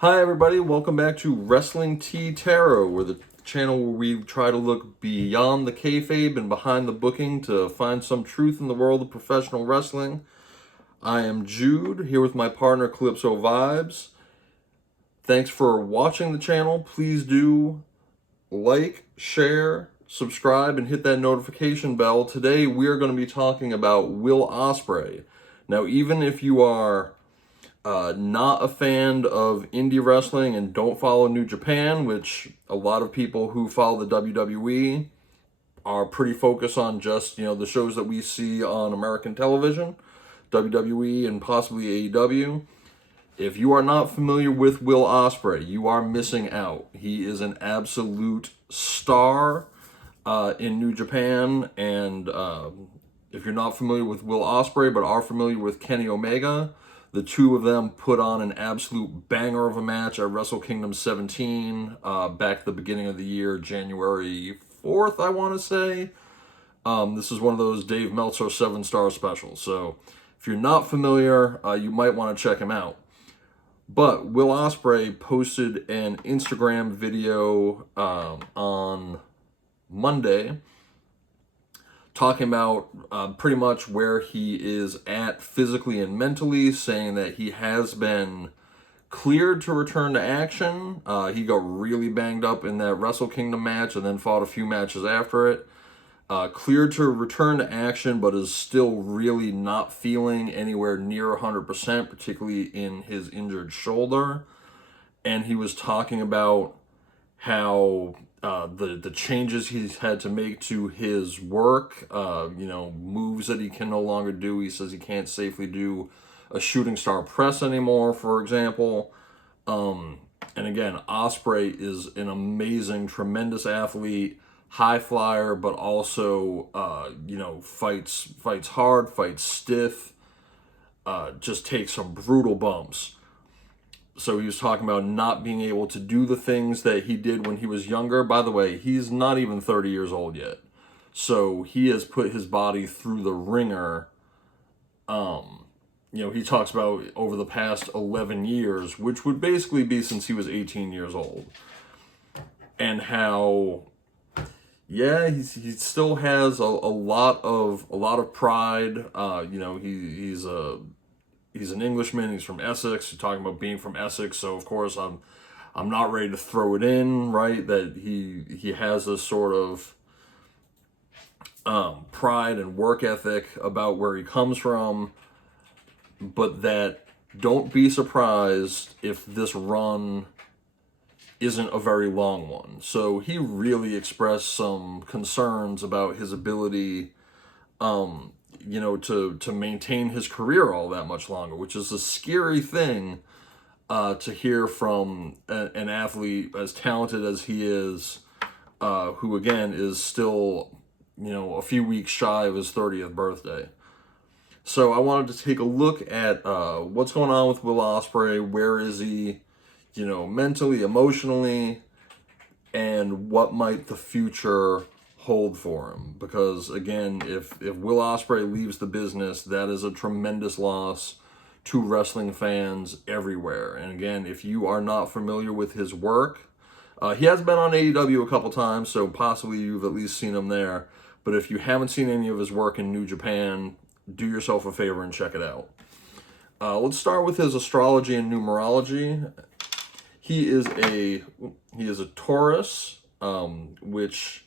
Hi everybody, welcome back to Wrestling Tea Tarot, where the channel where we try to look beyond the kayfabe and behind the booking to find some truth in the world of professional wrestling. I am Jude, here with my partner Calypso Vibes. Thanks for watching the channel. Please do like, share, subscribe, and hit that notification bell. Today we are going to be talking about Will Ospreay. Now, even if you are not a fan of indie wrestling and don't follow New Japan, which a lot of people who follow the WWE are pretty focused on just, the shows that we see on American television, WWE and possibly AEW. If you are not familiar with Will Ospreay, you are missing out. He is an absolute star in New Japan, and if you're not familiar with Will Ospreay but are familiar with Kenny Omega, the two of them put on an absolute banger of a match at Wrestle Kingdom 17 back at the beginning of the year, January 4th, I want to say. This is one of those Dave Meltzer 7-star specials. So if you're not familiar, you might want to check him out. But Will Ospreay posted an Instagram video on Monday talking about pretty much where he is at physically and mentally, saying that he has been cleared to return to action. He got really banged up in that Wrestle Kingdom match and then fought a few matches after it. Cleared to return to action, but is still really not feeling anywhere near 100%, particularly in his injured shoulder. And he was talking about how the changes he's had to make to his work, moves that he can no longer do. He says he can't safely do a shooting star press anymore, for example. And again, Ospreay is an amazing, tremendous athlete, high flyer, but also, fights hard, fights stiff, just takes some brutal bumps. So he was talking about not being able to do the things that he did when he was younger. By the way, he's not even 30 years old yet. So he has put his body through the ringer. He talks about over the past 11 years, which would basically be since he was 18 years old. And how, he still has a lot of pride. He's an Englishman. He's from Essex. He's talking about being from Essex, so of course I'm not ready to throw it in, right? That he has this sort of pride and work ethic about where he comes from, but that don't be surprised if this run isn't a very long one. So he really expressed some concerns about his ability to maintain his career all that much longer, which is a scary thing to hear from an athlete as talented as he is, who again is still, a few weeks shy of his 30th birthday. So I wanted to take a look at what's going on with Will Ospreay. Where is he, mentally, emotionally, and what might the future hold for him, because again, if Will Ospreay leaves the business, that is a tremendous loss to wrestling fans everywhere. And again, if you are not familiar with his work, he has been on AEW a couple times, so possibly you've at least seen him there. But if you haven't seen any of his work in New Japan, do yourself a favor and check it out. Let's start with his astrology and numerology. He is a Taurus, which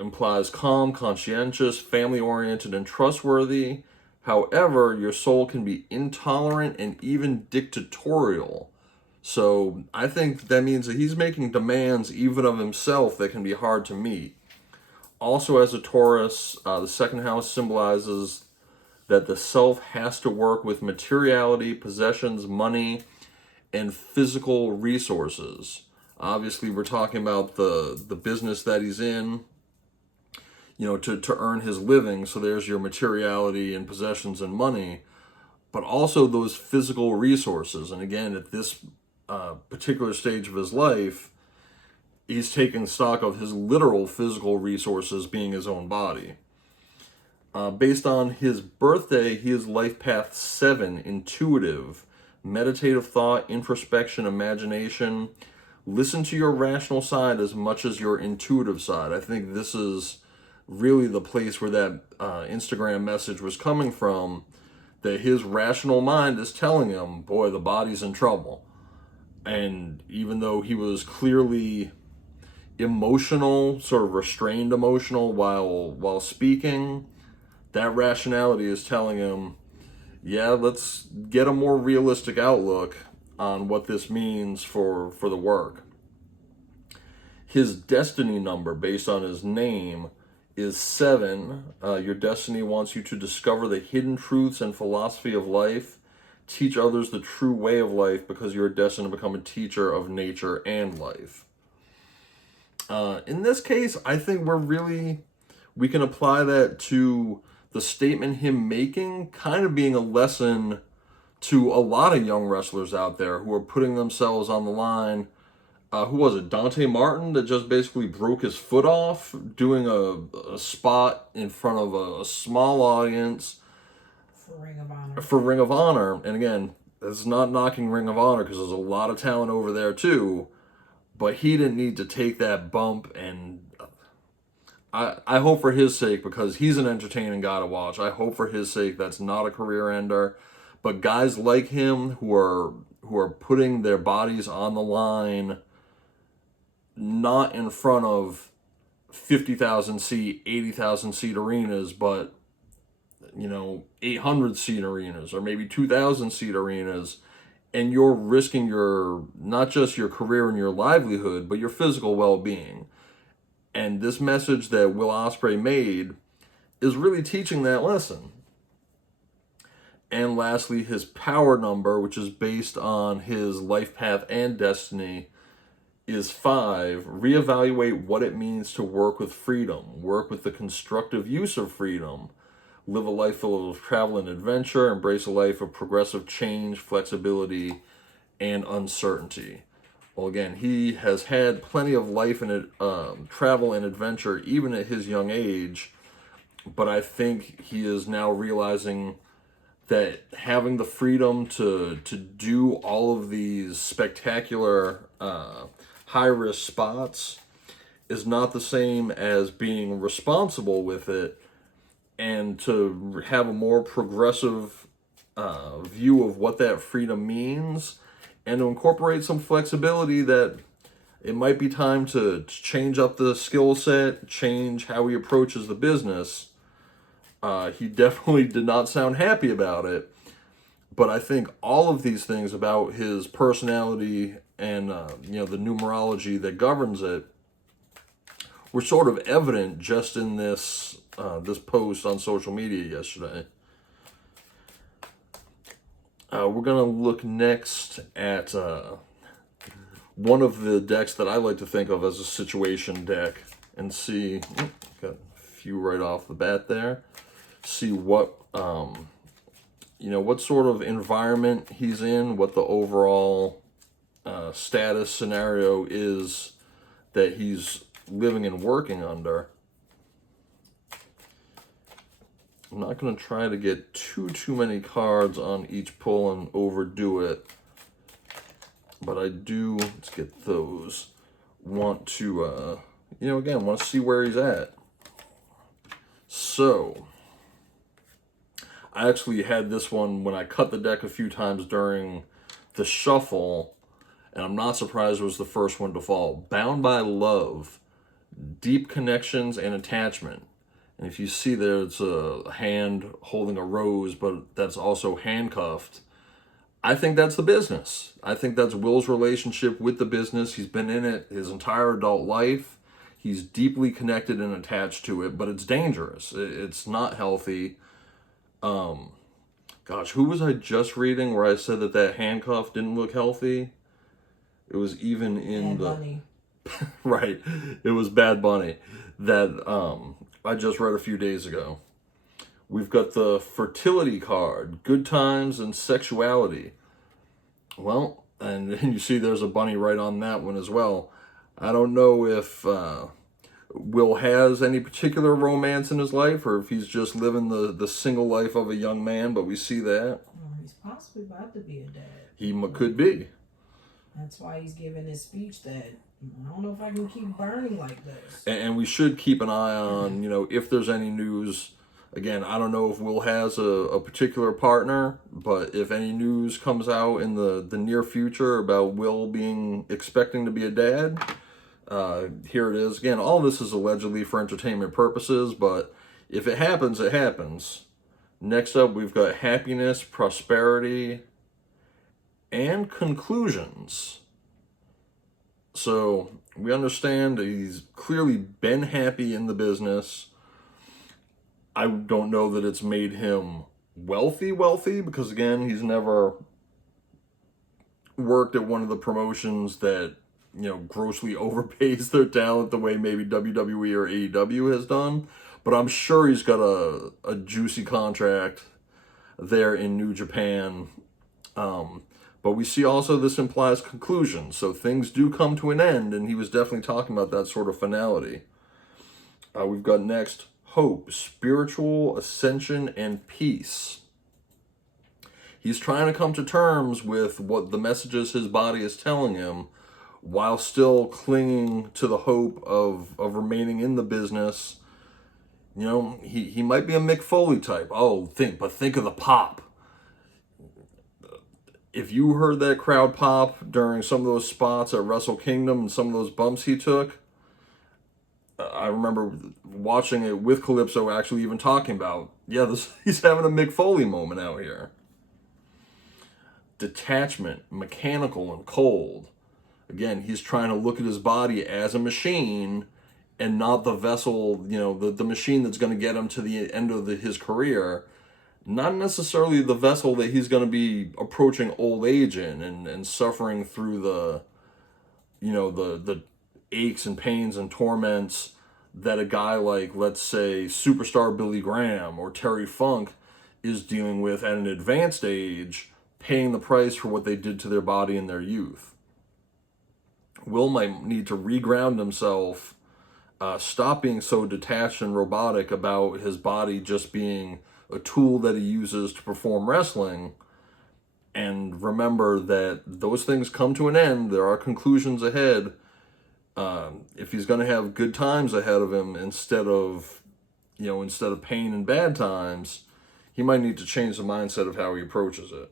implies calm, conscientious, family-oriented, and trustworthy. However, your soul can be intolerant and even dictatorial. So I think that means that he's making demands even of himself that can be hard to meet. Also, as a Taurus, the second house symbolizes that the self has to work with materiality, possessions, money, and physical resources. Obviously, we're talking about the business that he's in, to earn his living. So there's your materiality and possessions and money, but also those physical resources. And again, at this particular stage of his life, he's taking stock of his literal physical resources being his own body. Based on his birthday, he is life path 7, intuitive. meditative thought, introspection, imagination. Listen to your rational side as much as your intuitive side. I think this is really the place where that Instagram message was coming from, that his rational mind is telling him, boy, the body's in trouble. And even though he was clearly emotional, sort of restrained emotional while speaking, that rationality is telling him, yeah, let's get a more realistic outlook on what this means for the work. His destiny number, based on his name, is 7. Your destiny wants you to discover the hidden truths and philosophy of life, teach others the true way of life, because you're destined to become a teacher of nature and life. In this case, I think we can apply that to the statement him making kind of being a lesson to a lot of young wrestlers out there who are putting themselves on the line. Who was it? Dante Martin, that just basically broke his foot off doing a spot in front of a small audience for Ring of Honor. For Ring of Honor. And again, it's not knocking Ring of Honor, because there's a lot of talent over there too. But he didn't need to take that bump, and I hope for his sake, because he's an entertaining guy to watch, I hope for his sake that's not a career ender. But guys like him who are putting their bodies on the line, not in front of 50,000 seat, 80,000 seat arenas, but 800 seat arenas or maybe 2,000 seat arenas, and you're risking not just your career and your livelihood, but your physical well-being. And this message that Will Ospreay made is really teaching that lesson. And lastly, his power number, which is based on his life path and destiny, is 5. Reevaluate what it means to work with freedom, work with the constructive use of freedom, live a life full of travel and adventure, embrace a life of progressive change, flexibility, and uncertainty. Well, again, he has had plenty of life and travel and adventure even at his young age, but I think he is now realizing that having the freedom to do all of these spectacular high-risk spots is not the same as being responsible with it, and to have a more progressive view of what that freedom means, and to incorporate some flexibility, that it might be time to change up the skill set, change how he approaches the business. He definitely did not sound happy about it, but I think all of these things about his personality and the numerology that governs it were sort of evident just in this post on social media yesterday. We're going to look next at one of the decks that I like to think of as a situation deck, and see, got a few right off the bat there, see what, what sort of environment he's in, what the overall status scenario is that he's living and working under. I'm not going to try to get too many cards on each pull and overdo it, but I do, let's get those, want to, again, want to see where he's at. So, I actually had this one when I cut the deck a few times during the shuffle, and I'm not surprised it was the first one to fall. Bound by love, deep connections and attachment. And if you see there, it's a hand holding a rose, but that's also handcuffed. I think that's the business. I think that's Will's relationship with the business. He's been in it his entire adult life. He's deeply connected and attached to it, but it's dangerous. It's not healthy. Gosh, who was I just reading where I said that handcuff didn't look healthy? It was even in Bad Bunny. Right. It was Bad Bunny that I just read a few days ago. We've got the fertility card, good times and sexuality. Well, and you see there's a bunny right on that one as well. I don't know if Will has any particular romance in his life, or if he's just living the single life of a young man, but we see that. He's possibly about to be a dad. Could be. That's why he's giving his speech that I don't know if I can keep burning like this. And we should keep an eye on, if there's any news. Again, I don't know if Will has a particular partner, but if any news comes out in the near future about Will expecting to be a dad, here it is. Again, all this is allegedly for entertainment purposes, but if it happens, it happens. Next up, we've got happiness, prosperity, and conclusions. So we understand he's clearly been happy in the business. I don't know that it's made him wealthy, because again, he's never worked at one of the promotions that, grossly overpays their talent the way maybe WWE or AEW has done. But I'm sure he's got a juicy contract there in New Japan. But we see also this implies conclusion. So things do come to an end, and he was definitely talking about that sort of finality. We've got next, hope, spiritual ascension, and peace. He's trying to come to terms with what the messages his body is telling him while still clinging to the hope of remaining in the business. He might be a Mick Foley type. Think of the pop. If you heard that crowd pop during some of those spots at Wrestle Kingdom and some of those bumps he took, I remember watching it with Calypso actually even talking about, he's having a Mick Foley moment out here. Detachment, mechanical and cold. Again, he's trying to look at his body as a machine and not the vessel, the machine that's going to get him to the end of his career. Not necessarily the vessel that he's going to be approaching old age in and suffering through the aches and pains and torments that a guy like, let's say, superstar Billy Graham or Terry Funk is dealing with at an advanced age, paying the price for what they did to their body in their youth. Will might need to reground himself, stop being so detached and robotic about his body just being a tool that he uses to perform wrestling, and remember that those things come to an end. There are conclusions ahead. If he's going to have good times ahead of him instead of pain and bad times, he might need to change the mindset of how he approaches it.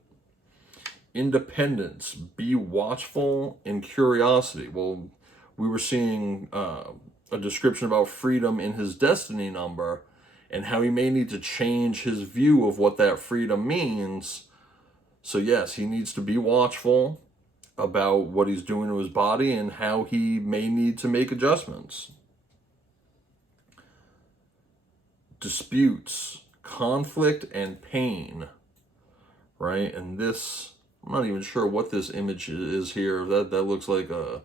Independence, be watchful, and curiosity. Well, we were seeing a description about freedom in his destiny number and how he may need to change his view of what that freedom means. So yes, he needs to be watchful about what he's doing to his body and how he may need to make adjustments. Disputes, conflict, and pain, right? And this, I'm not even sure what this image is here. That looks like a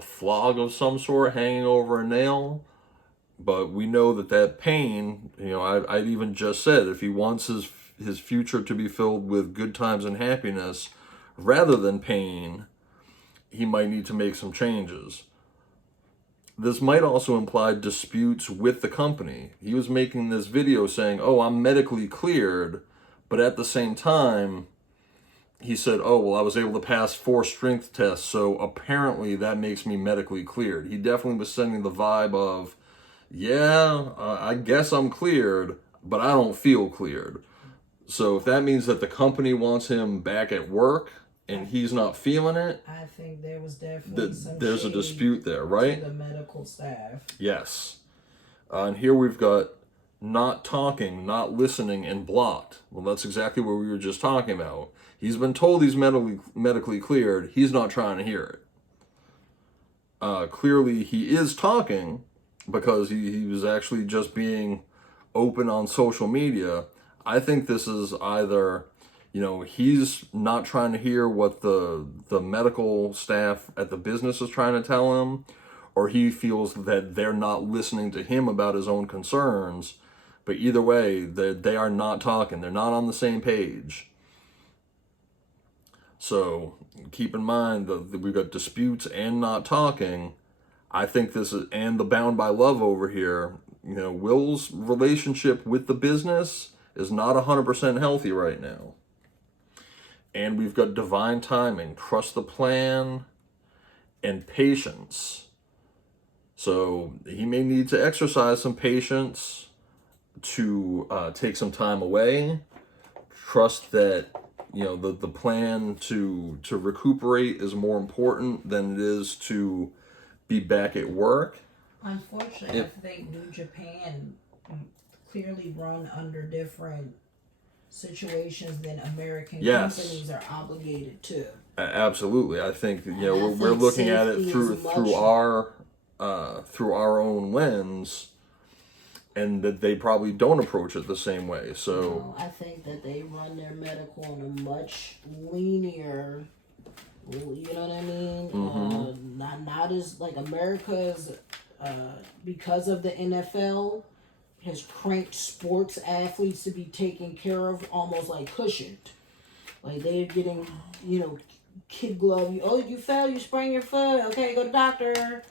flog of some sort hanging over a nail. But we know that pain, I'd even just said, if he wants his future to be filled with good times and happiness rather than pain, he might need to make some changes. This might also imply disputes with the company. He was making this video saying, I'm medically cleared, but at the same time, he said, I was able to pass 4 strength tests, so apparently that makes me medically cleared. He definitely was sending the vibe of, I guess I'm cleared, but I don't feel cleared. So if that means that the company wants him back at work and he's not feeling it, I think there was definitely there's a dispute there, right? To the medical staff. Yes. And here we've got not talking, not listening, and blocked. Well, that's exactly what we were just talking about. He's been told he's medically cleared. He's not trying to hear it. Clearly, he is talking because he was actually just being open on social media. I think this is either, he's not trying to hear what the medical staff at the business is trying to tell him, or he feels that they're not listening to him about his own concerns. But either way, they are not talking. They're not on the same page. So keep in mind that we've got disputes and not talking. I think this is, and the bound by love over here, Will's relationship with the business is not 100% healthy right now. And we've got divine timing, trust the plan, and patience. So he may need to exercise some patience to take some time away. Trust that, you know, the plan to recuperate is more important than it is to be back at work. Unfortunately, I think New Japan clearly run under different situations than American companies are obligated to. Absolutely, I think, you know, we're looking at it through our own lens, and that they probably don't approach it the same way. So I think that they run their medical in a much linear. You know what I mean? Mm-hmm. Not as like America's, because of the NFL has cranked sports athletes to be taken care of almost like cushioned. Like they're getting, you know, kid glove. Oh, you fell, you sprained your foot. Okay, go to doctor.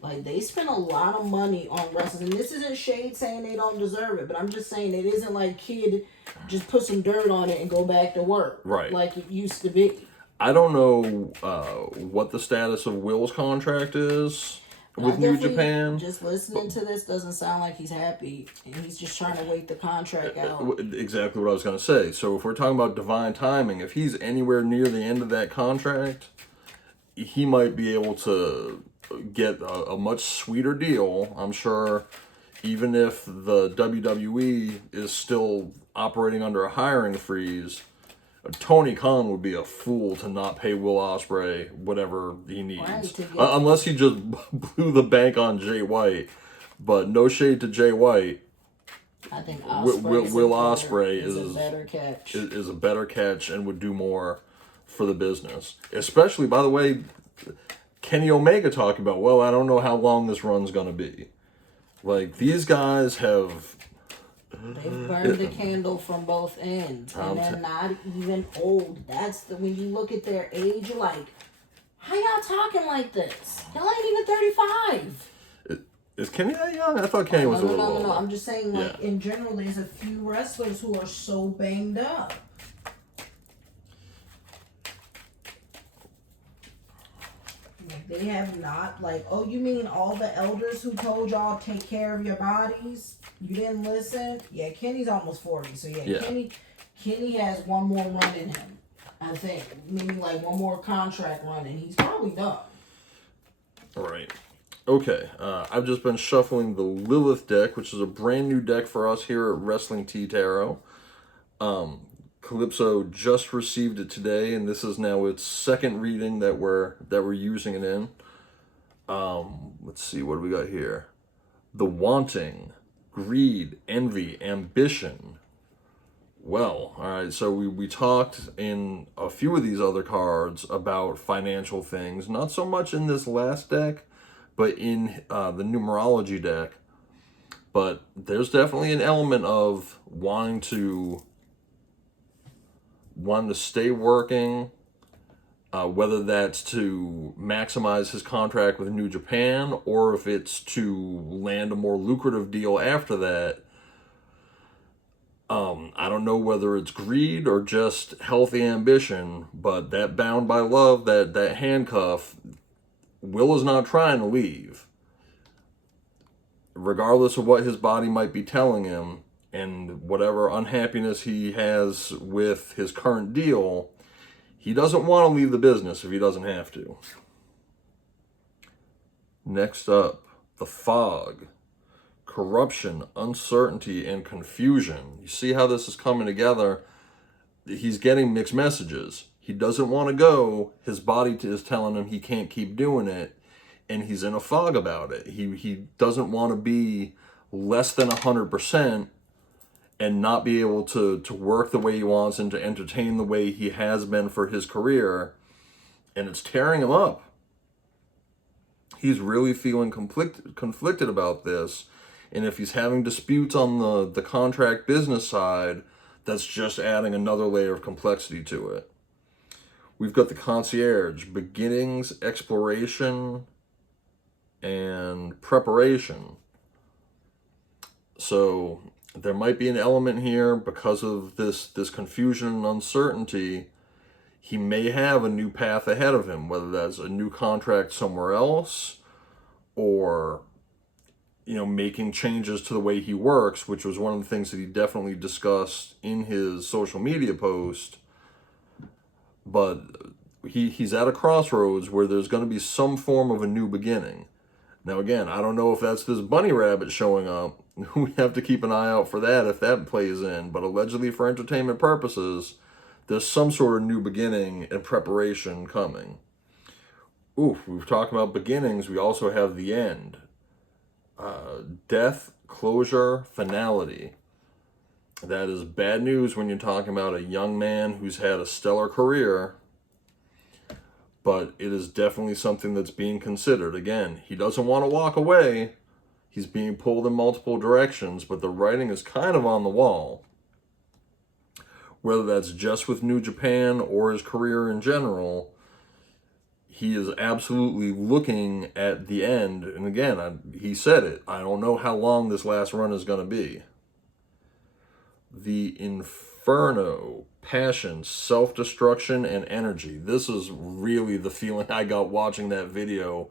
Like they spend a lot of money on wrestling. And this isn't shade saying they don't deserve it, but I'm just saying it isn't like kid just put some dirt on it and go back to work. Right. Like it used to be. I don't know what the status of Will's contract is with New Japan. Just listening to this doesn't sound like he's happy, and he's just trying to wait the contract out. Exactly what I was going to say. So if we're talking about divine timing, if he's anywhere near the end of that contract, he might be able to get a much sweeter deal. I'm sure, even if the WWE is still operating under a hiring freeze, Tony Khan would be a fool to not pay Will Ospreay whatever he needs. Unless he just blew the bank on Jay White. But no shade to Jay White. I think Will Ospreay is a better catch. Is a better catch and would do more for the business. Especially, by the way, Kenny Omega talking about, well, I don't know how long this run's going to be. Like, these guys have... They've burned the candle from both ends, and they're not even old. That's when you look at their age, you're like, how y'all talking like this? Y'all ain't even 35. Is Kenny that young? I thought Kenny was a little older. No. I'm just saying, like, in general, there's a few wrestlers who are so banged up. Like, they have not, like, oh, you mean all the elders who told y'all take care of your bodies? You didn't listen? Yeah, Kenny's almost 40, so Kenny has one more run in him, I think. Maybe like one more contract run, and he's probably done. All right. Okay, I've just been shuffling the Lilith deck, which is a brand new deck for us here at Wrestling Tea Tarot. Calypso just received it today, and this is now its second reading that we're using it in. Let's see, what do we got here? The Wanting, Greed, Envy, Ambition. Well, all right, so we talked in a few of these other cards about financial things, not so much in this last deck, but in the numerology deck. But there's definitely an element of wanting to stay working, whether that's to maximize his contract with New Japan, or if it's to land a more lucrative deal after that. I don't know whether it's greed or just healthy ambition, but that bound by love, that handcuff, Will is not trying to leave. Regardless of what his body might be telling him, and whatever unhappiness he has with his current deal, he doesn't want to leave the business if he doesn't have to. Next up, the Fog. Corruption, uncertainty, and confusion. You see how this is coming together? He's getting mixed messages. He doesn't want to go. His body is telling him he can't keep doing it, and he's in a fog about it. He doesn't want to be less than 100% and not be able to work the way he wants and to entertain the way he has been for his career, and it's tearing him up. He's really feeling conflicted about this, and if he's having disputes on the contract business side, that's just adding another layer of complexity to it. We've got the Concierge, beginnings, exploration, and preparation. So there might be an element here because of this confusion and uncertainty. He may have a new path ahead of him, whether that's a new contract somewhere else or, making changes to the way he works, which was one of the things that he definitely discussed in his social media post. But he's at a crossroads where there's going to be some form of a new beginning. Now, again, I don't know if that's this bunny rabbit showing up. We have to keep an eye out for that if that plays in. But allegedly, for entertainment purposes, there's some sort of new beginning and preparation coming. Oof, we've talked about beginnings. We also have the end. Death, closure, finality. That is bad news when you're talking about a young man who's had a stellar career. But it is definitely something that's being considered. Again, he doesn't want to walk away. He's being pulled in multiple directions, but the writing is kind of on the wall. Whether that's just with New Japan or his career in general, he is absolutely looking at the end. And again, he said it. I don't know how long this last run is going to be. The Inferno, passion, self-destruction, and energy. This is really the feeling I got watching that video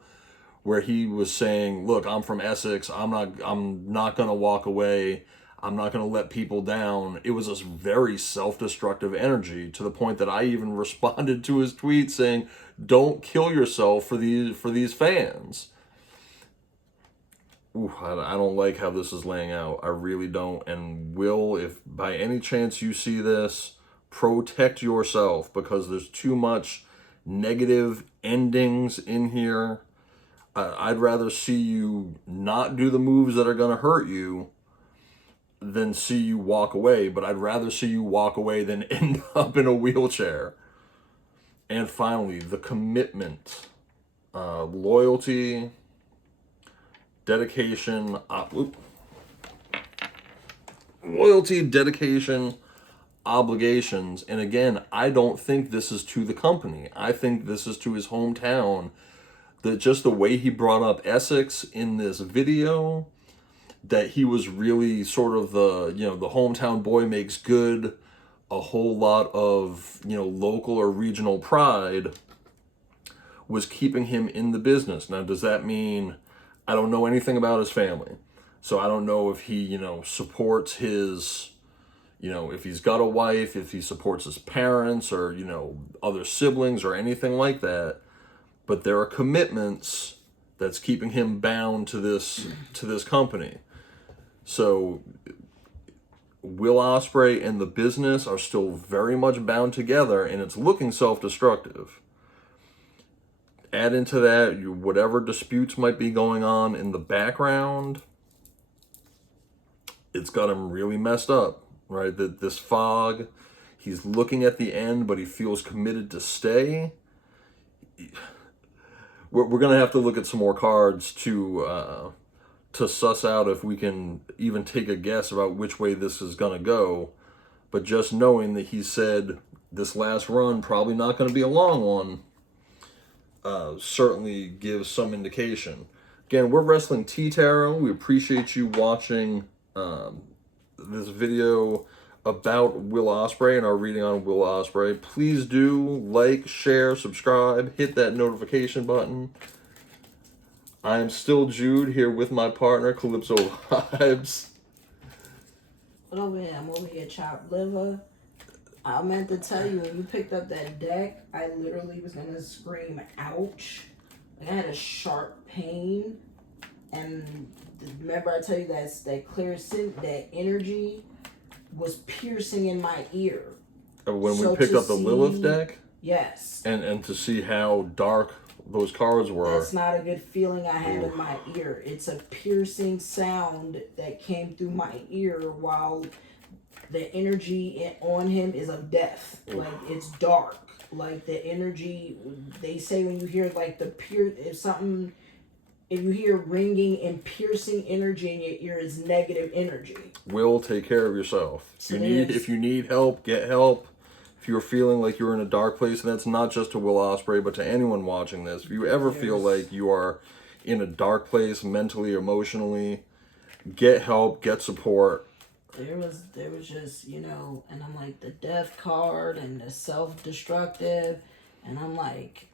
where he was saying, look, I'm from Essex. I'm not going to walk away. I'm not going to let people down. It was this very self-destructive energy to the point that I even responded to his tweet saying, don't kill yourself for these fans. Ooh, I don't like how this is laying out. I really don't. And Will, if by any chance you see this, protect yourself because there's too much negative endings in here. I'd rather see you not do the moves that are going to hurt you than see you walk away. But I'd rather see you walk away than end up in a wheelchair. And finally, the commitment, loyalty, dedication, obligations. And again, I don't think this is to the company. I think this is to his hometown. That just the way he brought up Essex in this video, that he was really sort of the hometown boy makes good, a whole lot of, local or regional pride was keeping him in the business. Now, does that mean I don't know anything about his family? So I don't know if he, supports his, if he's got a wife, if he supports his parents or, other siblings or anything like that. But there are commitments that's keeping him bound to this company. So Will Ospreay and the business are still very much bound together, and it's looking self-destructive. Add into that whatever disputes might be going on in the background. It's got him really messed up, right? That this fog, he's looking at the end, but he feels committed to stay. We're going to have to look at some more cards to suss out if we can even take a guess about which way this is going to go. But just knowing that he said this last run probably not going to be a long one certainly gives some indication. Again, we're Wrestling Tea Tarot. We appreciate you watching this video about Will Ospreay and our reading on Will Ospreay. Please do like, share, subscribe, hit that notification button. I am still Jude here with my partner, Calypso Vibes. What over here? I'm over here chopped liver. I meant to tell you, when you picked up that deck, I literally was going to scream, ouch. Like I had a sharp pain. And remember I tell you that clear scent, that energy was piercing in my ear. When we picked up the Lilith deck? Yes. And to see how dark those cards were. That's not a good feeling I had in my ear. It's a piercing sound that came through my ear while the energy on him is of death. Like, it's dark. Like, the energy, they say when you hear, like, if you hear ringing and piercing energy in your ear, is negative energy. Will, take care of yourself. If you need help, get help. If you're feeling like you're in a dark place, and that's not just to Will Ospreay, but to anyone watching this, if you ever feel like you are in a dark place mentally, emotionally, get help, get support. There was just, and I'm like, the death card and the self-destructive, and I'm like,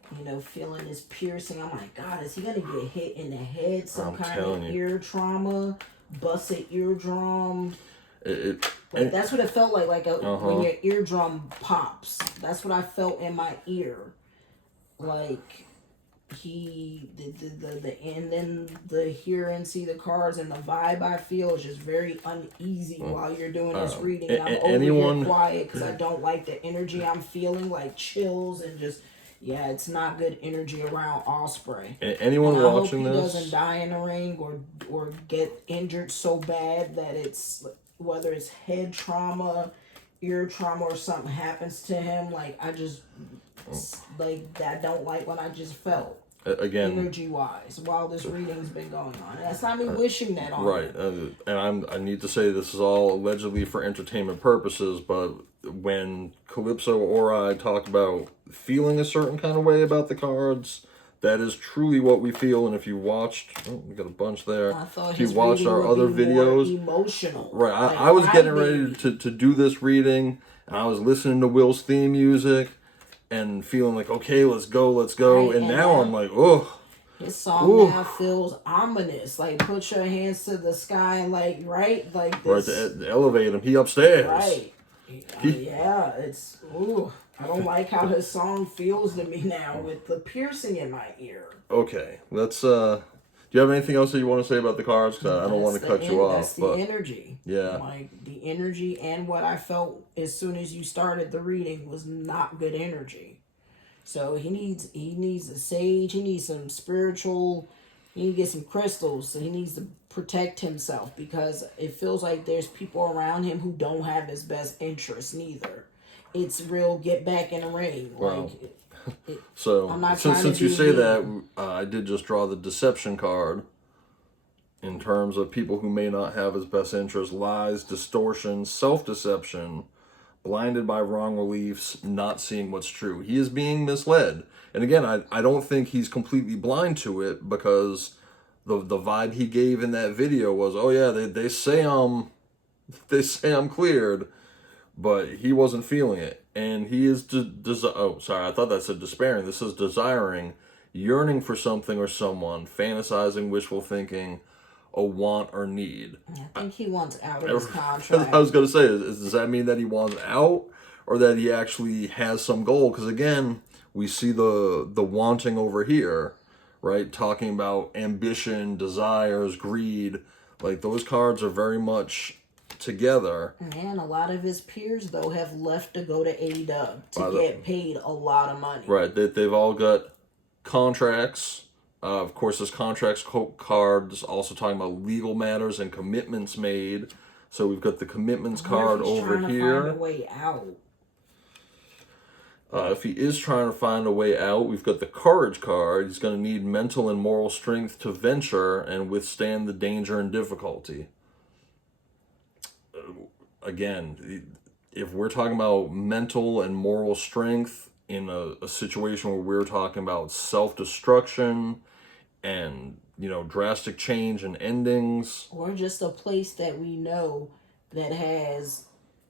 feeling this piercing. I'm like, God, is he gonna get hit in the head? Some I'm kind of telling you. ear trauma, busted eardrum. It Like, that's what it felt like Uh-huh. when your eardrum pops. That's what I felt in my ear. Like, and then the hear and see the cards and the vibe I feel is just very uneasy while you're doing this reading. And I'm over here quiet because I don't like the energy I'm feeling, like chills and just, yeah, it's not good energy around Ospreay. Anyone and I watching hope he this doesn't die in the ring or get injured so bad that it's, whether it's head trauma, ear trauma, or something happens to him. Like, I just, like, I don't like what I just felt. Again, energy wise, while this reading's been going on. And that's not me wishing that on right, him. and I need to say this is all allegedly for entertainment purposes, but when Calypso or I talk about feeling a certain kind of way about the cards, that is truly what we feel. And if you watched, we got a bunch there. I thought if you his watched reading our would other be videos, more emotional. right? Like, I was getting ready baby. to do this reading, and I was listening to Will's theme music and feeling like, okay, let's go. Right, and and now I'm like, oh. His song now feels ominous. Like, put your hands to the sky and, like, right? Like this. Right, to elevate him. He upstairs. Right. Yeah, it's, ooh. I don't like how his song feels to me now with the piercing in my ear. Okay, let's, do you have anything else that you want to say about the cards? Because I don't want to cut you off. That's the energy. Yeah. Like, the energy and what I felt as soon as you started the reading was not good energy. So he needs a sage. He needs some spiritual. He needs to get some crystals. So he needs to protect himself because it feels like there's people around him who don't have his best interests neither. It's real get back in the ring. Wow. Like, so I'm not since you say that, I did just draw the deception card. In terms of people who may not have his best interest, lies, distortion, self-deception, blinded by wrong beliefs, not seeing what's true. He is being misled. And again, I don't think he's completely blind to it because the vibe he gave in that video was, oh yeah, they say I'm cleared, but he wasn't feeling it. And he is I thought that said despairing. This is desiring, yearning for something or someone, fantasizing, wishful thinking, a want or need. I think he wants out of his contract. I was going to say, does that mean that he wants out or that he actually has some goal? Because again, we see the wanting over here, right? Talking about ambition, desires, greed. Like, those cards are very much together. And a lot of his peers, though, have left to go to A-Dub to get paid a lot of money. Right. They've all got contracts. Of course, this contracts card is also talking about legal matters and commitments made. So we've got the commitments card over here. Find a way out. If he is trying to find a way out, we've got the courage card. He's going to need mental and moral strength to venture and withstand the danger and difficulty. Again, if we're talking about mental and moral strength in a situation where we're talking about self-destruction and, drastic change and endings. Or just a place that we know that has,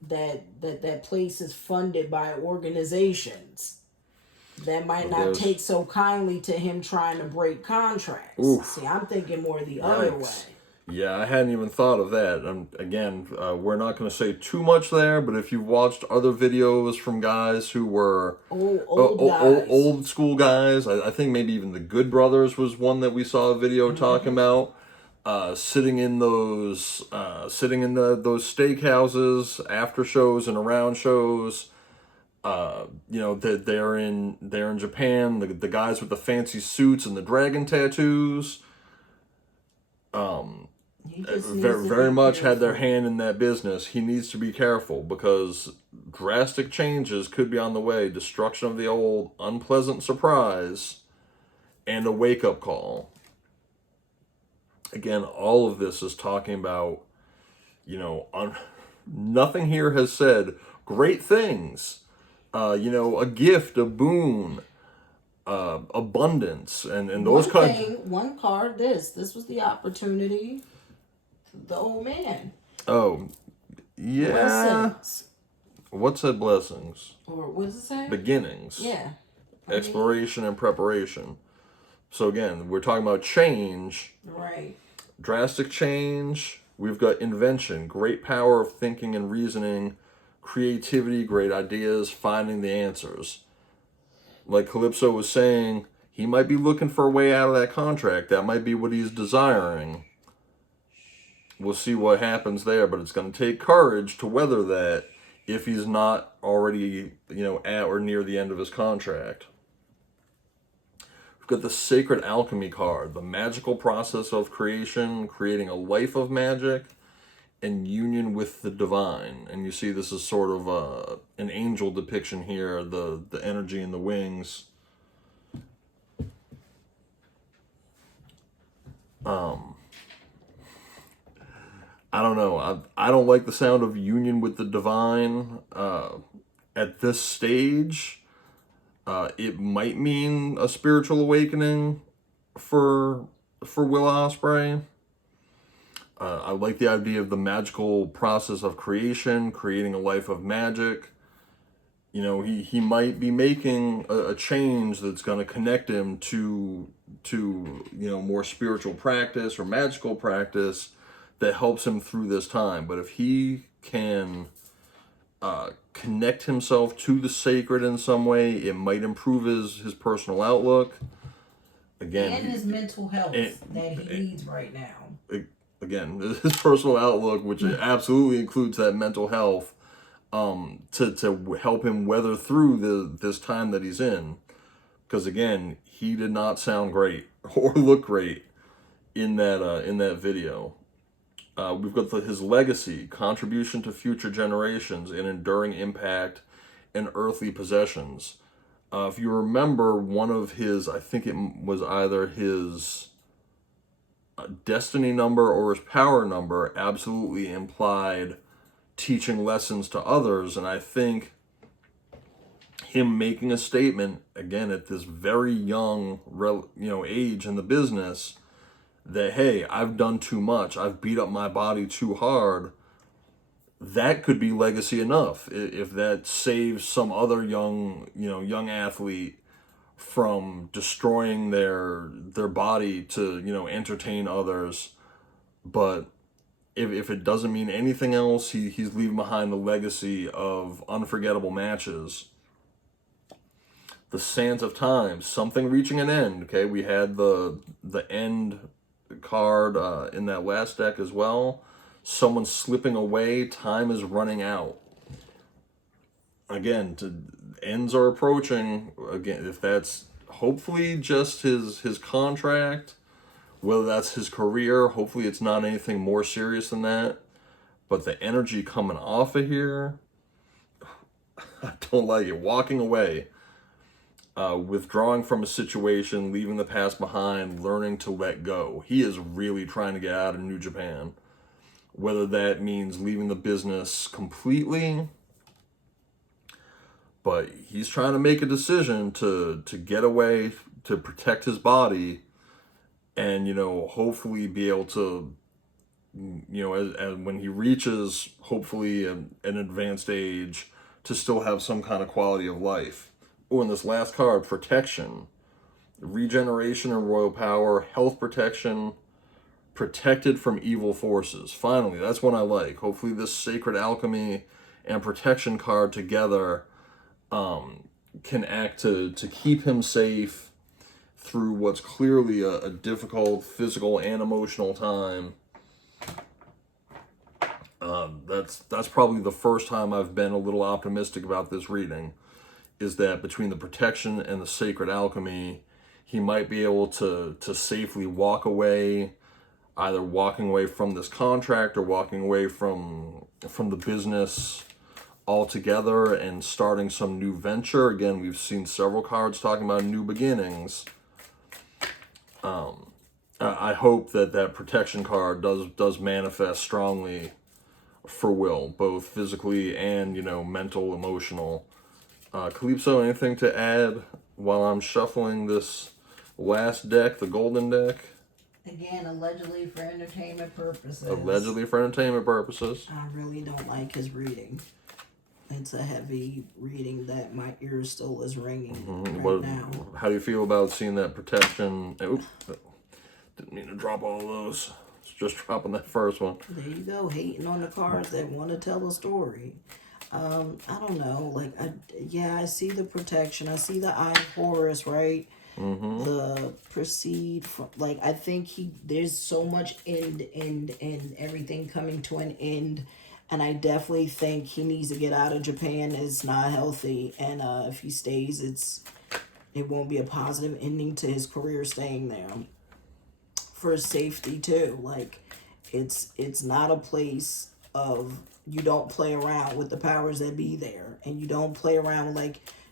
that place is funded by organizations that might not take so kindly to him trying to break contracts. Oof. See, I'm thinking more the other way. Yeah, I hadn't even thought of that. Again, we're not going to say too much there, but if you've watched other videos from guys who were old school guys, I think maybe even the Good Brothers was one that we saw a video talking about, sitting in those steakhouses after shows and around shows. They're in Japan. The guys with the fancy suits and the dragon tattoos. Very much had their hand in that business. He needs to be careful because drastic changes could be on the way. Destruction of the old, unpleasant surprise, and a wake-up call. Again, all of this is talking about, nothing here has said great things. A gift, a boon, abundance, and those kinds. One card. This was the opportunity. The old man. Oh, Yeah. Blessings. What said blessings? Or what does it say? Beginnings. Yeah. Exploration and preparation. So again, we're talking about change. Right. Drastic change. We've got invention, great power of thinking and reasoning, creativity, great ideas, finding the answers. Like Calypso was saying, he might be looking for a way out of that contract. That might be what he's desiring. We'll see what happens there, but it's going to take courage to weather that if he's not already, at or near the end of his contract. We've got the Sacred Alchemy card, the magical process of creation, creating a life of magic, and union with the divine. And you see this is sort of an angel depiction here, the energy in the wings. I don't know. I don't like the sound of union with the divine. At this stage, it might mean a spiritual awakening for Will Ospreay. I like the idea of the magical process of creation, creating a life of magic. He might be making a change that's going to connect him to more spiritual practice or magical practice that helps him through this time. But if he can connect himself to the sacred in some way, it might improve his personal outlook. Again, and his mental health that he needs right now. Again, his personal outlook, which absolutely includes that mental health, to help him weather through this time that he's in. Because again, he did not sound great or look great in that video. We've got his legacy, contribution to future generations, and enduring impact and earthly possessions. If you remember, one of his, I think it was either his destiny number or his power number, absolutely implied teaching lessons to others. And I think him making a statement, again, at this very young age in the business, that, hey, I've done too much, I've beat up my body too hard, that could be legacy enough. If that saves some other young athlete from destroying their body to entertain others. But if it doesn't mean anything else, he's leaving behind a legacy of unforgettable matches. The Sands of Time, something reaching an end. Okay, we had the end card in that last deck as well. Someone slipping away, time is running out. Again, ends are approaching. Again, if that's hopefully just his contract, whether that's his career, hopefully it's not anything more serious than that. But the energy coming off of here, I don't like it. Walking away. Withdrawing from a situation, leaving the past behind, learning to let go. He is really trying to get out of New Japan. Whether that means leaving the business completely, but he's trying to make a decision to get away, to protect his body, and hopefully be able to, as when he reaches hopefully an advanced age, to still have some kind of quality of life. Oh, and this last card, protection, regeneration and royal power, health protection, protected from evil forces. Finally, that's one I like. Hopefully this sacred alchemy and protection card together can act to keep him safe through what's clearly a difficult physical and emotional time. That's probably the first time I've been a little optimistic about this reading, is that between the protection and the sacred alchemy, he might be able to safely walk away, either walking away from this contract or walking away from the business altogether and starting some new venture. Again, we've seen several cards talking about new beginnings. I hope that protection card does manifest strongly for Will, both physically and mental, emotional. Calypso, anything to add while I'm shuffling this last deck, the golden deck? Again, allegedly for entertainment purposes. Allegedly for entertainment purposes. I really don't like his reading. It's a heavy reading that my ear still is ringing now. How do you feel about seeing that protection? Oops, didn't mean to drop all those. It's just dropping that first one. There you go, hating on the cards that want to tell a story. I don't know. I see the protection. I see the Eye of Horus, right? The proceed from, I think there's so much end, everything coming to an end. And I definitely think he needs to get out of Japan. It's not healthy. And if he stays, it won't be a positive ending to his career staying there. For his safety, too. It's not a place of, you don't play around with the powers that be there. And you don't play around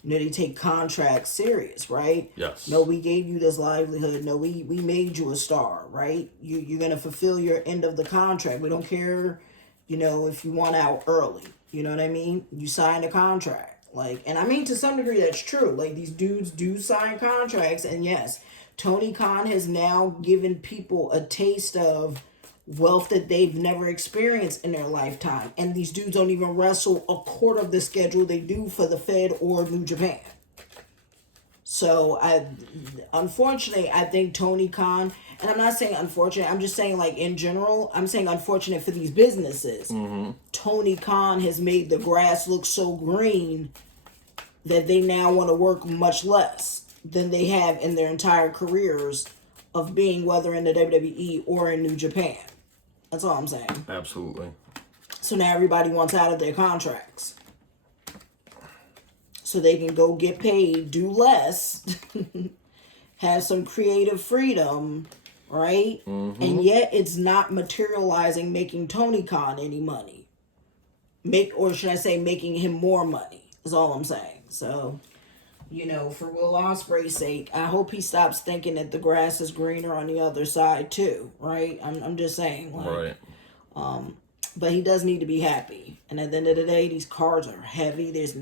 they take contracts serious, right? Yes. No, we gave you this livelihood. No, we made you a star, right? You're going to fulfill your end of the contract. We don't care, if you want out early. You know what I mean? You signed a contract. And I mean, to some degree, that's true. These dudes do sign contracts. And yes, Tony Khan has now given people a taste of wealth that they've never experienced in their lifetime. And these dudes don't even wrestle a quarter of the schedule they do for the Fed or New Japan. So, unfortunately, I think Tony Khan, and I'm not saying unfortunate, I'm just saying in general, I'm saying unfortunate for these businesses. Tony Khan has made the grass look so green that they now want to work much less than they have in their entire careers of being, whether in the WWE or in New Japan. That's all I'm saying. Absolutely. So now everybody wants out of their contracts. So they can go get paid, do less, have some creative freedom, right? And yet it's not materializing, making Tony Khan any money. Or should I say making him more money, is all I'm saying. So, for Will Ospreay's sake, I hope he stops thinking that the grass is greener on the other side too, right? I'm just saying, right. But he does need to be happy. And at the end of the day, these cards are heavy. There's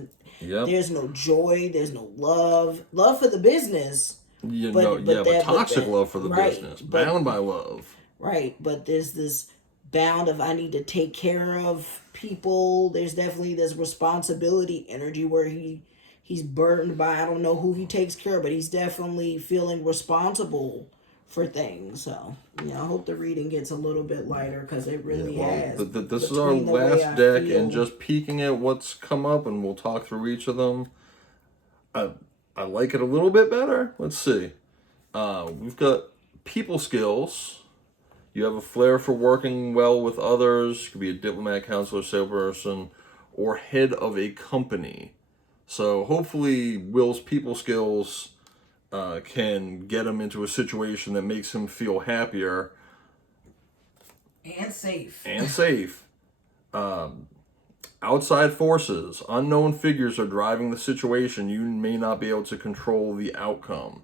no joy. There's no love. Love for the business. But toxic love for the business. Bound by love. Right, but there's this bound of, I need to take care of people. There's definitely this responsibility energy where he's burdened by, I don't know who he takes care of, but he's definitely feeling responsible for things. So, I hope the reading gets a little bit lighter, because it really has. This is our last deck, and just peeking at what's come up, and we'll talk through each of them. I like it a little bit better. Let's see. We've got people skills. You have a flair for working well with others. You could be a diplomat, counselor, salesperson, or head of a company. So hopefully Will's people skills can get him into a situation that makes him feel happier. And safe. Outside forces, unknown figures are driving the situation. You may not be able to control the outcome.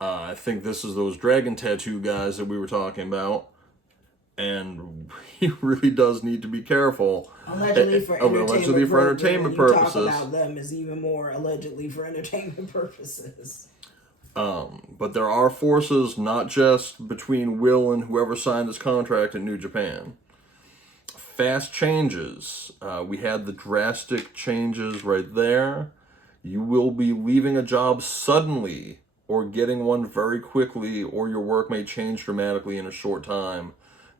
I think this is those dragon tattoo guys that we were talking about. And he really does need to be careful. Allegedly for entertainment purposes. Talk about them is even more allegedly for entertainment purposes. But there are forces not just between Will and whoever signed his contract in New Japan. Fast changes. We had the drastic changes right there. You will be leaving a job suddenly or getting one very quickly, or your work may change dramatically in a short time.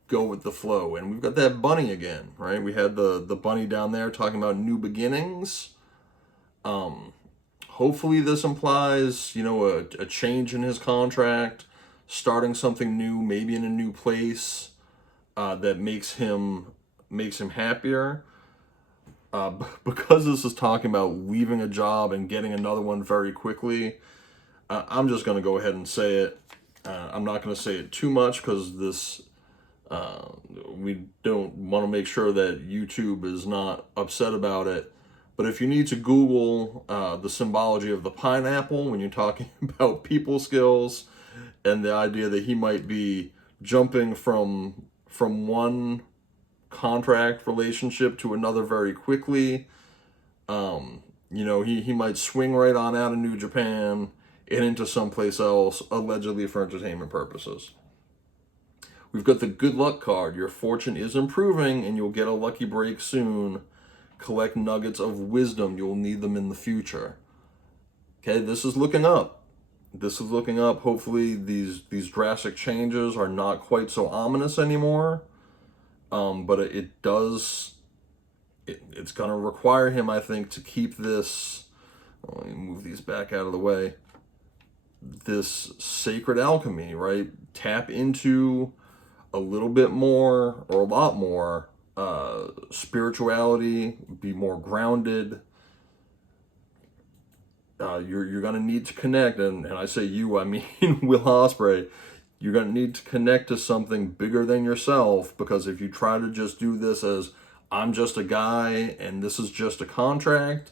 Go with the flow. And we've got that bunny again, right? We had the bunny down there talking about new beginnings. Hopefully this implies, a change in his contract, starting something new, maybe in a new place, that makes him happier. Because this is talking about leaving a job and getting another one very quickly, I'm just going to go ahead and say it. I'm not going to say it too much, because this, we don't want to make sure that YouTube is not upset about it. But if you need to Google the symbology of the pineapple when you're talking about people skills, and the idea that he might be jumping from one contract relationship to another very quickly, he might swing right on out of New Japan and into someplace else, allegedly for entertainment purposes. We've got the good luck card. Your fortune is improving and you'll get a lucky break soon. Collect nuggets of wisdom. You'll need them in the future. Okay, this is looking up. This is looking up. Hopefully these drastic changes are not quite so ominous anymore. But it's going to require him, I think, to keep this, let me move these back out of the way, this sacred alchemy, right? Tap into a little bit more or a lot more spirituality, be more grounded. You're going to need to connect, and I say you, I mean Will Ospreay. You're going to need to connect to something bigger than yourself, because if you try to just do this as, I'm just a guy and this is just a contract,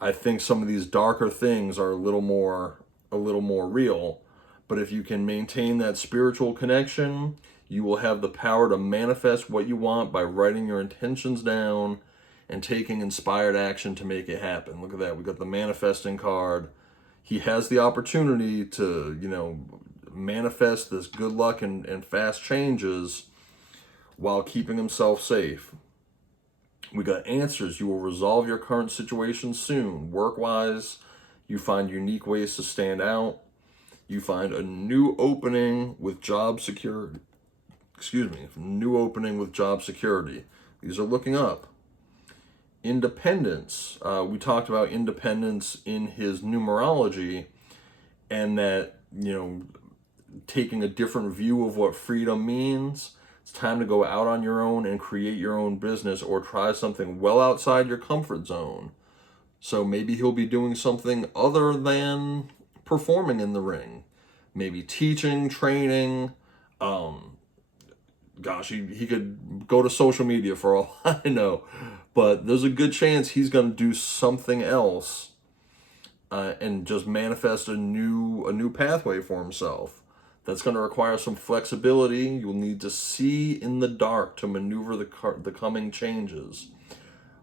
I think some of these darker things are a little more real. But if you can maintain that spiritual connection, you will have the power to manifest what you want by writing your intentions down and taking inspired action to make it happen. Look at that. We got the manifesting card. He has the opportunity to, manifest this good luck and fast changes while keeping himself safe. We got answers. You will resolve your current situation soon. Work-wise, you find unique ways to stand out. You find a new opening with job security. New opening with job security. These are looking up. Independence. We talked about independence in his numerology, and that, taking a different view of what freedom means. It's time to go out on your own and create your own business, or try something well outside your comfort zone. So maybe he'll be doing something other than performing in the ring. Maybe teaching, training. He could go to social media for all I know. But there's a good chance he's going to do something else and just manifest a new pathway for himself. That's going to require some flexibility. You'll need to see in the dark to maneuver the coming changes.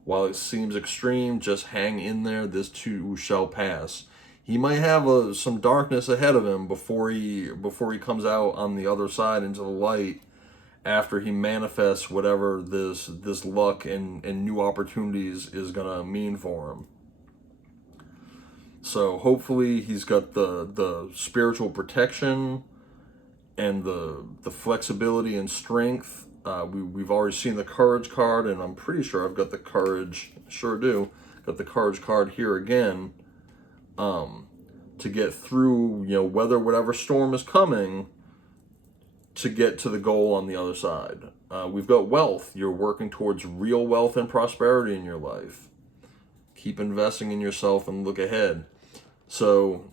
While it seems extreme, just hang in there. This too shall pass. He might have some darkness ahead of him before he comes out on the other side into the light, after he manifests whatever this luck and new opportunities is going to mean for him. So hopefully he's got the spiritual protection and the flexibility and strength. We've already seen the courage card, and I'm pretty sure I've got the courage, sure do, got the courage card here again, to get through, weather whatever storm is coming, to get to the goal on the other side. We've got wealth. You're working towards real wealth and prosperity in your life. Keep investing in yourself and look ahead. So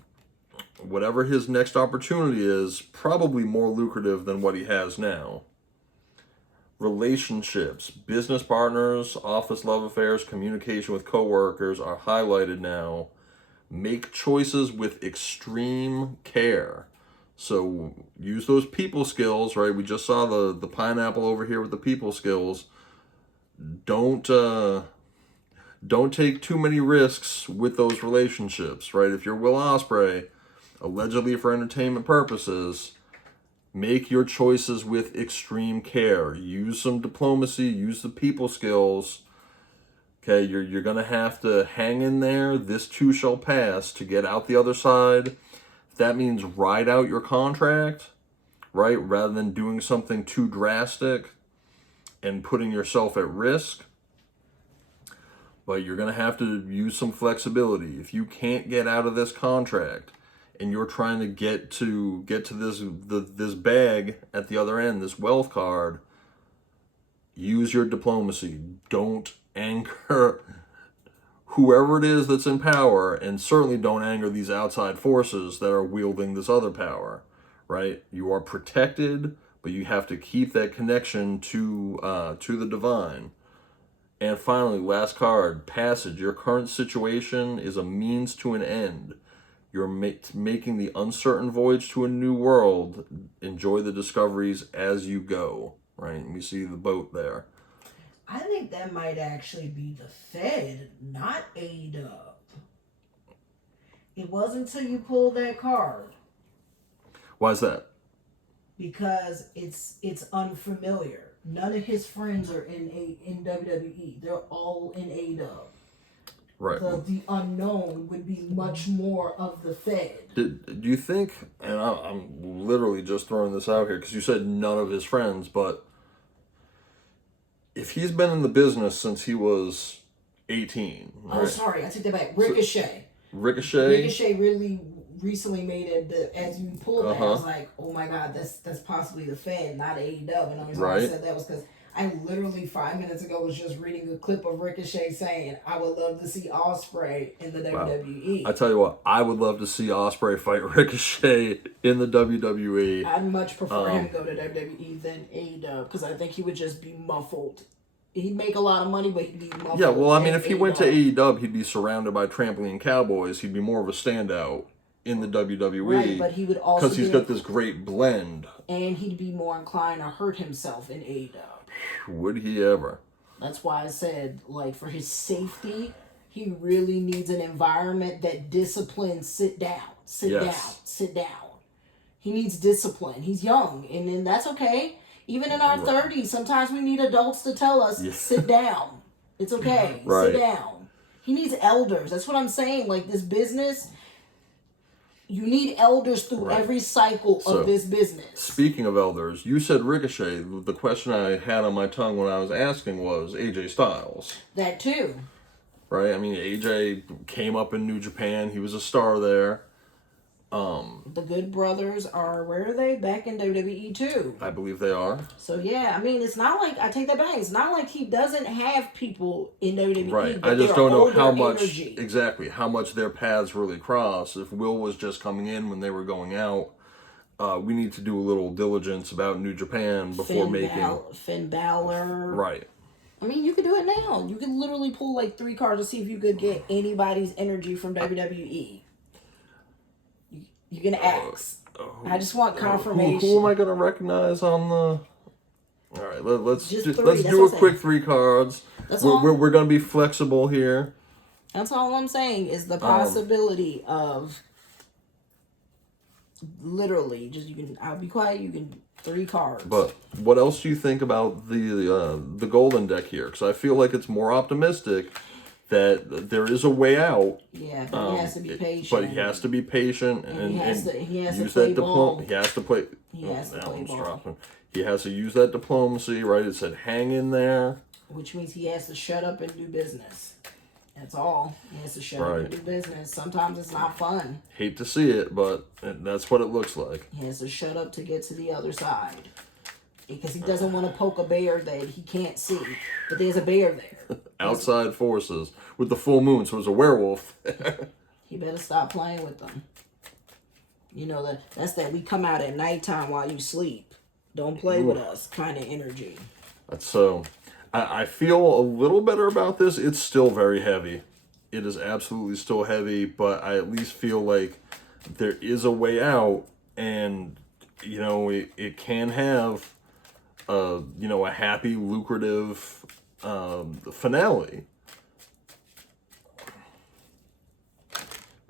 whatever his next opportunity is, probably more lucrative than what he has now. Relationships, business partners, office love affairs, communication with coworkers are highlighted now. Make choices with extreme care. So use those people skills, right? We just saw the pineapple over here with the people skills. Don't take too many risks with those relationships, right? If you're Will Ospreay, allegedly for entertainment purposes, make your choices with extreme care. Use some diplomacy, use the people skills. Okay, you're going to have to hang in there. This too shall pass to get out the other side. If that means ride out your contract, right, rather than doing something too drastic and putting yourself at risk. But you're going to have to use some flexibility. If you can't get out of this contract and you're trying to get to this bag at the other end, this wealth card, use your diplomacy. Don't anger whoever it is that's in power, and certainly don't anger these outside forces that are wielding this other power, right? You are protected, but you have to keep that connection to the divine. And finally, last card, passage. Your current situation is a means to an end. You're making the uncertain voyage to a new world. Enjoy the discoveries as you go, right? You see the boat there. I think that might actually be the Fed, not A-Dub. It wasn't until you pulled that card. Why is that? because it's unfamiliar. None of his friends are in WWE. They're all in AEW. Right. The unknown would be much more of the Fed. Do you think, and I'm literally just throwing this out here because you said none of his friends, but if he's been in the business since he was 18. Right? Oh, sorry, I take that back. Ricochet. Ricochet really recently made it, as you pulled that, I was like, oh my God, that's possibly the Fed, not AEW. And the reason why I said that was because I literally 5 minutes ago was just reading a clip of Ricochet saying, I would love to see Ospreay in the WWE. I tell you what, I would love to see Ospreay fight Ricochet in the WWE. I'd much prefer him go to WWE than AEW because I think he would just be muffled. He'd make a lot of money, but he'd be muffled. Yeah, well, I mean, if he went to AEW, he'd be surrounded by trampoline cowboys. He'd be more of a standout in the WWE. Right, but he would also because he's got this great blend. And he'd be more inclined to hurt himself in AEW. Would he ever? That's why I said, like, for his safety, he really needs an environment that disciplines sit down. He needs discipline. He's young, and then that's okay. Even in our 30s, sometimes we need adults to tell us, sit down. It's okay. Sit down. He needs elders. That's what I'm saying. Like, this business, you need elders through every cycle of this business. Speaking of elders, you said Ricochet. The question I had on my tongue when I was asking was AJ Styles. That too. Right? I mean, AJ came up in New Japan. He was a star there. The Good Brothers are, where are they? Back in WWE too. I believe they are. So yeah, I mean, it's not like, I take that back, it's not like he doesn't have people in WWE. Right. I just don't know how much, exactly, how much their paths really cross. If Will was just coming in when they were going out, we need to do a little diligence about New Japan before Finn Balor. Right. I mean, you could do it now. You could literally pull like 3 cards to see if you could get anybody's energy from WWE. You can ask. I just want confirmation. Who am I going to recognize on the... All right, let's do a quick 3 cards. We're going to be flexible here. That's all I'm saying is the possibility of literally just I'll be quiet. You can 3 cards. But what else do you think about the golden deck here? Because I feel like it's more optimistic that there is a way out. Yeah, but he has to be patient. But he has to be patient and he has to use play that ball. He has to play. He has to play ball. He has to use that diplomacy, right? It said hang in there. Which means he has to shut up and do business. That's all. He has to shut up and do business. Sometimes it's not fun. Hate to see it, but that's what it looks like. He has to shut up to get to the other side. Because he doesn't want to poke a bear that he can't see. But there's a bear there. Outside forces. With the full moon, so it's a werewolf. He better stop playing with them. You know, that's that we come out at nighttime while you sleep. Don't play with us kind of energy. That's so... I feel a little better about this. It's still very heavy. It is absolutely still heavy, but I at least feel like there is a way out, and, you know, it can have... you know, a happy, lucrative finale.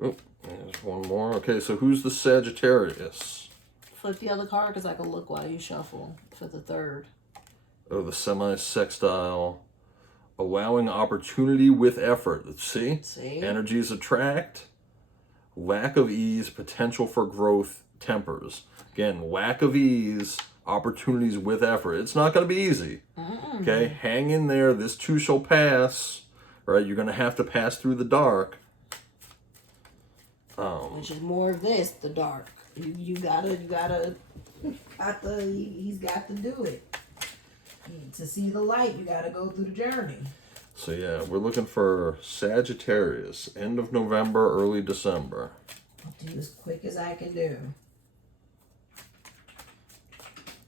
Oh, there's one more. Okay, so who's the Sagittarius? Flip the other card because I can look while you shuffle for the 3rd. Oh, the semi-sextile. Allowing opportunity with effort. Let's see. Energies attract. Lack of ease, potential for growth tempers. Again, lack of ease, opportunities with effort. It's not going to be easy. Okay, hang in there. This too shall pass. Right, you're going to have to pass through the dark. Which is more of this, the dark. He's got to do it. To see the light, you got to go through the journey. So yeah, we're looking for Sagittarius, end of November, early December. I'll do as quick as I can do.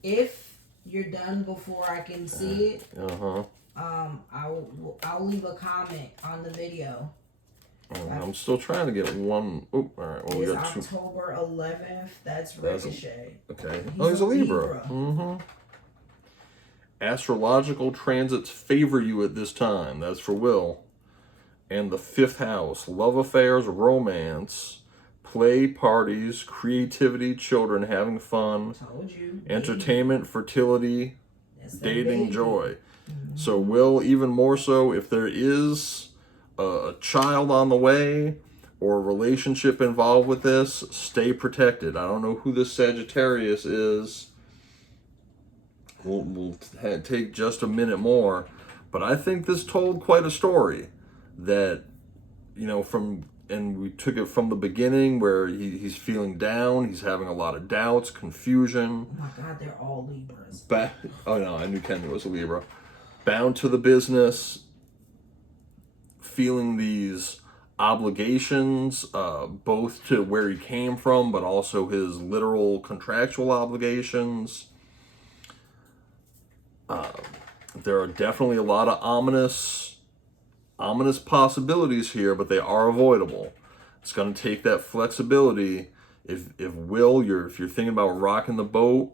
If you're done before I can see it, I'll leave a comment on the video. I'm still trying to get one. Oh, all right. Well, we got October 11th. That's Ricochet. Okay. He's a Libra. Astrological transits favor you at this time. That's for Will. And the 5th house, love affairs, romance, play, parties, creativity, children having fun, Told you. entertainment, fertility, That's that dating, baby. joy. So Will, even more so, if there is a child on the way or a relationship involved with this, stay protected. I don't know who this Sagittarius is. We'll take just a minute more, but I think this told quite a story that, you know, and we took it from the beginning where he's feeling down, he's having a lot of doubts, confusion. Oh my God, they're all Libras. Oh no, I knew Kenny was a Libra. Bound to the business, feeling these obligations, both to where he came from, but also his literal contractual obligations. There are definitely a lot of ominous possibilities here, but they are avoidable. It's going to take that flexibility. If you're thinking about rocking the boat,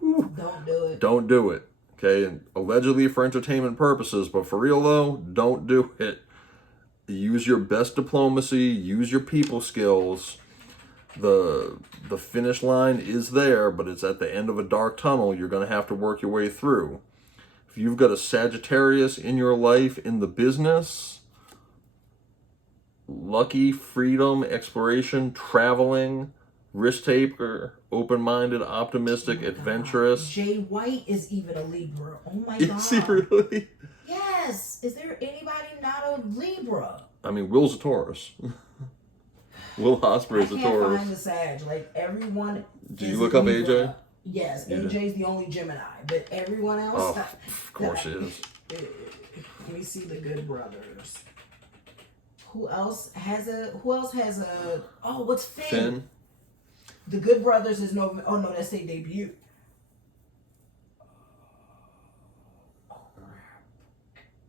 Don't do it. don't do it. Okay, and allegedly for entertainment purposes, but for real though, don't do it. Use your best diplomacy, use your people skills. The finish line is there, but it's at the end of a dark tunnel you're going to have to work your way through. If you've got a Sagittarius in your life in the business, lucky, freedom, exploration, traveling, risk taker, open-minded, optimistic, adventurous. Jay White is even a Libra. Oh my God. Is he really? Yes. Is there anybody not a Libra? I mean, Will's a Taurus. Will Ospreay is a I can't Taurus. find the Sag. Like everyone. Did you look up AJ? Yes, You did. AJ's the only Gemini, but everyone else. Oh, of course she is. Let me see the good brothers. Who else has a? Oh, what's Finn? Finn. The Good Brothers is no. Oh no, that's their debut.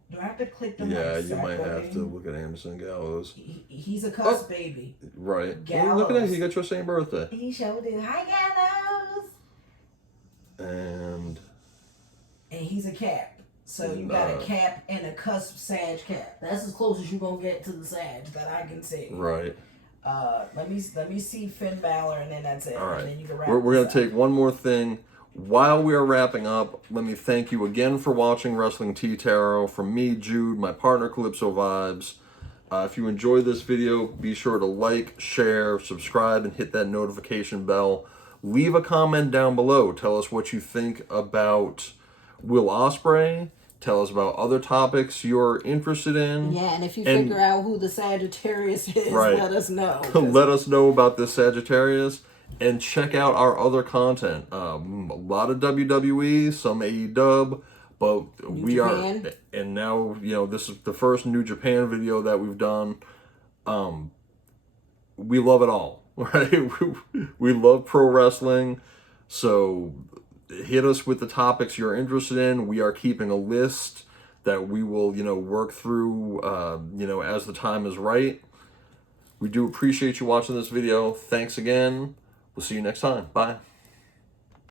Do I have to click the? Yeah, you might have to look at Anderson Gallows. He's a cuss baby. Right. Gallows. Oh, look at that. He got your same birthday. He showed it. Hi, Gallows. And He's a Cap. So you And, got a Cap and a cusp Sag Cap. That's as close as you gonna get to the Sag that I can see. right. Let me see Finn Balor, and then that's it. All right. And then you can wrap We're going this to up. take one more thing. While we are wrapping up, let me thank you again for watching Wrestling Tea Tarot. From me, Jude, my partner, Calypso Vibes. If you enjoyed this video, be sure to like, share, subscribe, and hit that notification bell. Leave a comment down below. Tell us what you think about Will Ospreay. Tell us about other topics you're interested in. Yeah, and if you figure out who the Sagittarius is, Right. let us know. Let us know about this Sagittarius. And check out our other content. A lot of WWE, some AEW, but we Japan. are, and now, you know, this is the first New Japan video that we've done. We love it all, right? We love pro wrestling. So hit us with the topics you're interested in. We are keeping a list that we will, you know, work through, you know, as the time is right. We do appreciate you watching this video. Thanks again. We'll see you next time. Bye.